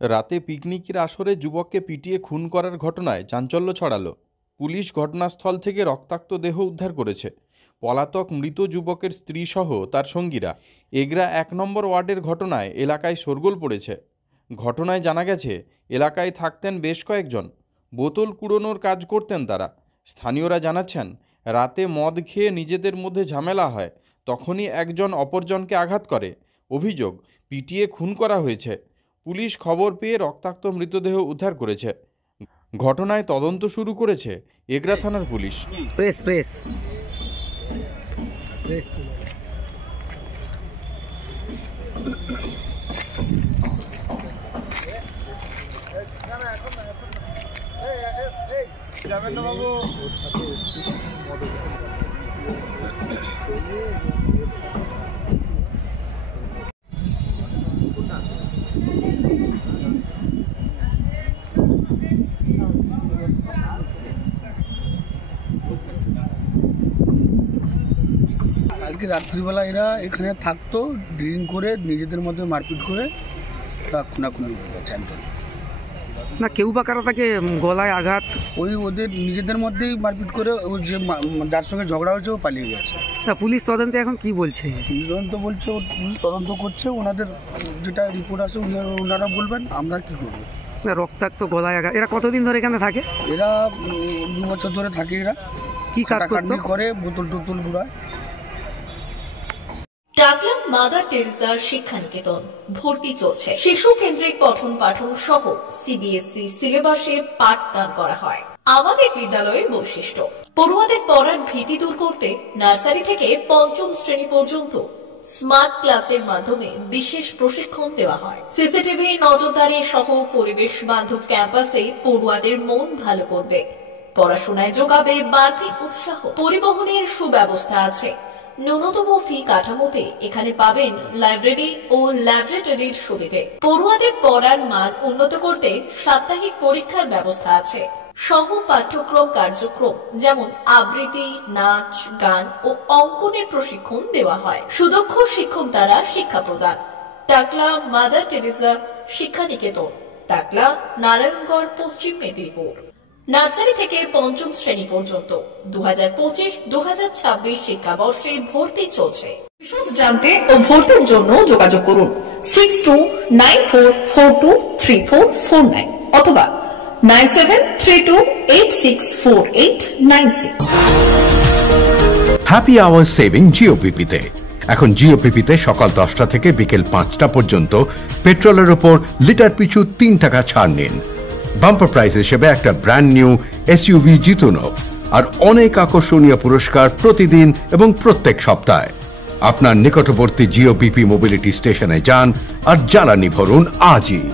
রাতে পিকনিকের আসরে যুবককে পিটিয়ে খুন করার ঘটনায় চাঞ্চল্য ছড়ালো। পুলিশ ঘটনাস্থল থেকে রক্তাক্ত দেহ উদ্ধার করেছে। পলাতক মৃত যুবকের স্ত্রীসহ তার সঙ্গীরা। এগরা ১ নম্বর ওয়ার্ডের ঘটনায় এলাকায় শোরগোল পড়েছে। ঘটনায় জানা গেছে, এলাকায় থাকতেন বেশ কয়েকজন। বোতল কুড়োনোর কাজ করতেন তারা। স্থানীয়রা জানাচ্ছেন, রাতে মদ খেয়ে নিজেদের মধ্যে ঝামেলা হয়, তখনই একজন অপরজনকে আঘাত করে। অভিযোগ, পিটিয়ে খুন করা হয়েছে। পুলিশ খবর পেয়ে রক্তাক্ত মৃতদেহ উদ্ধার করেছে। ঘটনায় তদন্ত শুরু করেছে এগরা থানার পুলিশ। কালকে রাত্রিবেলা এরা এখানে থাকতো, ড্রিঙ্ক করে নিজেদের মধ্যে মারপিট করে তা খুনাখুনি হয়ে গেছে। না কেউ বা কারো তাকে গলায় আঘাত, ওই ওদের নিজেদের মধ্যেই মারপিট করে ওই যে যার সঙ্গে ঝগড়া হয়েছে ও পালিয়ে গেছে। না পুলিশ তদন্তে এখন কি বলছে? তদন্ত বলছে, পুলিশ তদন্ত করছে, ওনাদের যেটা রিপোর্ট আছে ওনারা বলবেন, আমরা কি করবো। না রক্তাক্ত গলায় আঘাত, এরা কতদিন ধরে এখানে থাকে? এরা 2 বছর ধরে থাকে। এরা কি কাজ করে? বোতল টোতল ঘুরায়। টাকলা মাদার টেরেসা শিক্ষানিকেতন ভর্তি চলছে। শিশু কেন্দ্রিক পঠন পাঠন সহ সিবিএসই সিলেবাসে পাঠদান করা হয়। আমাদের বিদ্যালয়ের বৈশিষ্ট্য, পড়ুয়াদের পড়ার ভীতি দূর করতে নার্সারি থেকে 5ম শ্রেণী পর্যন্ত স্মার্ট ক্লাসের মাধ্যমে বিশেষ প্রশিক্ষণ দেওয়া হয়। সিসিটিভি নজরদারি সহ পরিবেশ বান্ধব ক্যাম্পাসে পড়ুয়াদের মন ভালো করবে, পড়াশোনায় যোগাবে বাড়তি উৎসাহ। পরিবহনের সুব্যবস্থা আছে। ন্যূনতম ফি কাঠামোতে এখানে পাবেন লাইব্রেরি ও ল্যাবরেটরির সুবিধে। পড়ুয়াদের পড়ার মান উন্নত করতে সাপ্তাহিক পরীক্ষার ব্যবস্থা আছে। সহ পাঠ্যক্রম কার্যক্রম যেমন আবৃত্তি, নাচ, গান ও অঙ্কনের প্রশিক্ষণ দেওয়া হয়। সুদক্ষ শিক্ষক দ্বারা শিক্ষা প্রদান। টাকলা মাদার টেরেসা শিক্ষানিকেতন, টাকলা, নারায়ণগড়, পশ্চিম মেদিনীপুর। নার্সারি থেকে 5ম শ্রেণী পর্যন্ত 2025-2026 শিক্ষাবর্ষে ভর্তি চলছে। বিশদ জানতে ও ভর্তির জন্য যোগাযোগ করুন 6294423449 অথবা 9732864896। হ্যাপি আওয়ার সেভিং জিওপিপিতে। এখন জিওপিপিতে সকাল 10টা থেকে বিকেল 5টা পর্যন্ত পেট্রোলের ওপর লিটার পিছু 3 টাকা ছাড় নিন। বাম্পার প্রাইজ হিসেবে একটা ব্র্যান্ড নিউ এসইউভি জিতুন আর অনেক আকর্ষণীয় পুরস্কার প্রতিদিন এবং প্রত্যেক সপ্তাহে। আপনার নিকটবর্তী জিওপিপি মোবিলিটি স্টেশনে যান আর জ্বালানি ভরুন আজই।